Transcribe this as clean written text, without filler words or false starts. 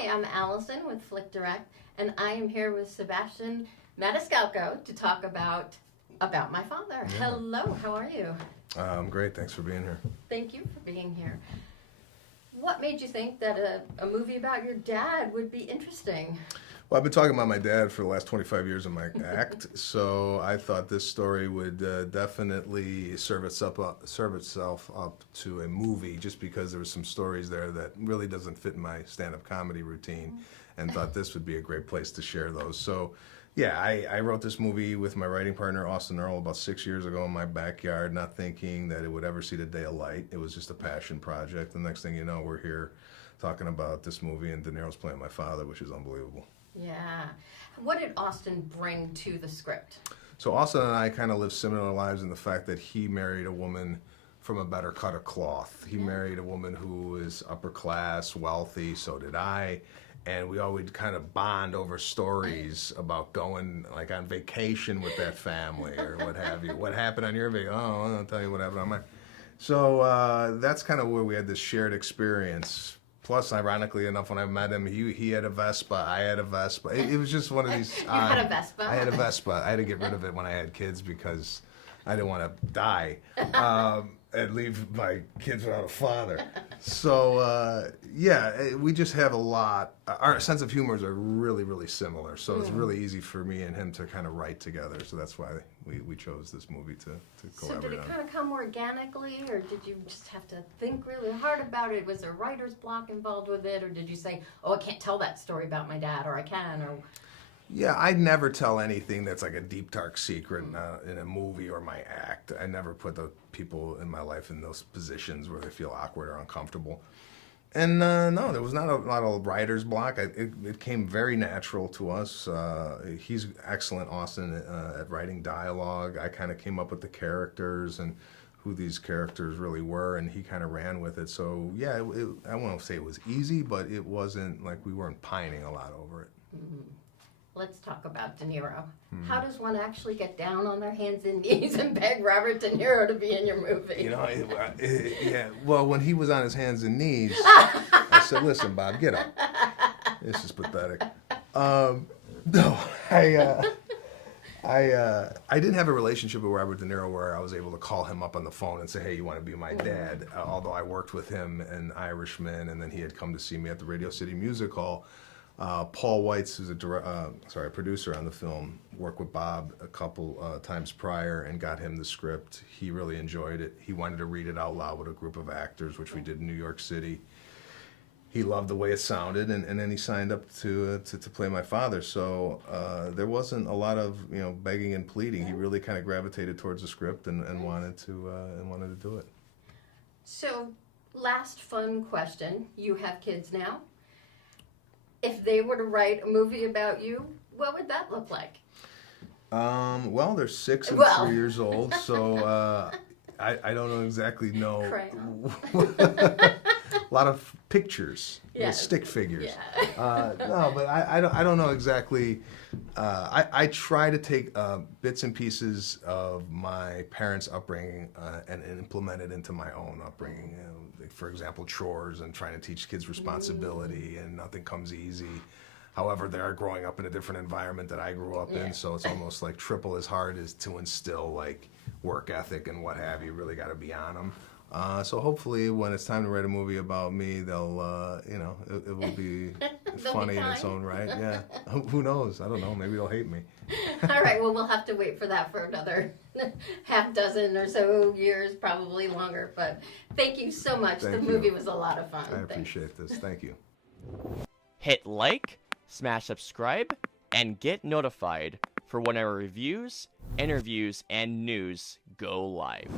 Hi, I'm Allison with Flick Direct, and I am here with Sebastian Maniscalco to talk about my father. Yeah. Hello, how are you? I'm great. Thanks for being here. Thank you for being here. What made you think that a movie about your dad would be interesting? Well, I've been talking about my dad for the last 25 years in my act, so I thought this story would definitely serve itself up to a movie, just because there were some stories there that really doesn't fit in my stand-up comedy routine, and thought this would be a great place to share those. So, yeah, I wrote this movie with my writing partner, Austin Earl, about 6 years ago in my backyard, not thinking that it would ever see the day of light. It was just a passion project. The next thing you know, we're here talking about this movie, and De Niro's playing my father, which is unbelievable. Yeah. What did Austin bring to the script? So Austin and I kind of live similar lives in the fact that he married a woman from a better cut of cloth. He married a woman who is upper class, wealthy, so did I. And we always kind of bond over stories about going like on vacation with that family or what have you. What happened on your vacation? Oh, I'll tell you what happened on mine. So that's kind of where we had this shared experience. Plus, ironically enough, when I met him, he had a Vespa, I had a Vespa. It was just one of these... You had a Vespa? I had a Vespa. I had to get rid of it when I had kids because I didn't want to die and leave my kids without a father. So, yeah, we just have a lot... Our sense of humors are really, really similar. So it's really easy for me and him to kind of write together. So that's why we chose this movie to collaborate on. So did it kind of come organically, or did you just have to think really hard about it? Was there writer's block involved with it, or did you say, oh, I can't tell that story about my dad, or I can, or... Yeah, I never tell anything that's like a deep, dark secret in a movie or my act. I never put the people in my life in those positions where they feel awkward or uncomfortable. And no, there was not a lot of writer's block. It came very natural to us. He's excellent, Austin, at writing dialogue. I kind of came up with the characters and who these characters really were, and he kind of ran with it. So, yeah, I won't say it was easy, but it wasn't like we weren't pining a lot over it. Mm-hmm. Let's talk about De Niro. How does one actually get down on their hands and knees and beg Robert De Niro to be in your movie? You know, yeah. Well, when he was on his hands and knees, I said, "Listen, Bob, get up." This is pathetic. No, I didn't have a relationship with Robert De Niro where I was able to call him up on the phone and say, "Hey, you want to be my dad?" Although I worked with him in Irishman, and then he had come to see me at the Radio City Music Hall. Paul Weitz, who's a producer on the film, worked with Bob a couple times prior and got him the script. He really enjoyed it. He wanted to read it out loud with a group of actors, which we did in New York City. He loved the way it sounded, and then he signed up to play my father. So there wasn't a lot of begging and pleading. He really kind of gravitated towards the script and wanted to do it. So, last fun question. You have kids now. If they were to write a movie about you, what would that look like? Well, they're 6 and 3 years old, so I don't exactly know. A lot of pictures, stick figures. Yeah. No, but I don't know exactly. I try to take bits and pieces of my parents' upbringing and implement it into my own upbringing. For example, chores and trying to teach kids responsibility, and nothing comes easy. However, they are growing up in a different environment that I grew up in, so it's almost like triple as hard as to instill like work ethic and what have you. Really got to be on them. So hopefully, when it's time to write a movie about me, they'll, it will be funny in its own right. Yeah. Who knows? I don't know. Maybe they'll hate me. All right. Well, we'll have to wait for that for another half dozen or so years, probably longer. But thank you so much. The movie was a lot of fun. I appreciate this. Thank you. Hit like, smash subscribe, and get notified for when our reviews, interviews, and news go live.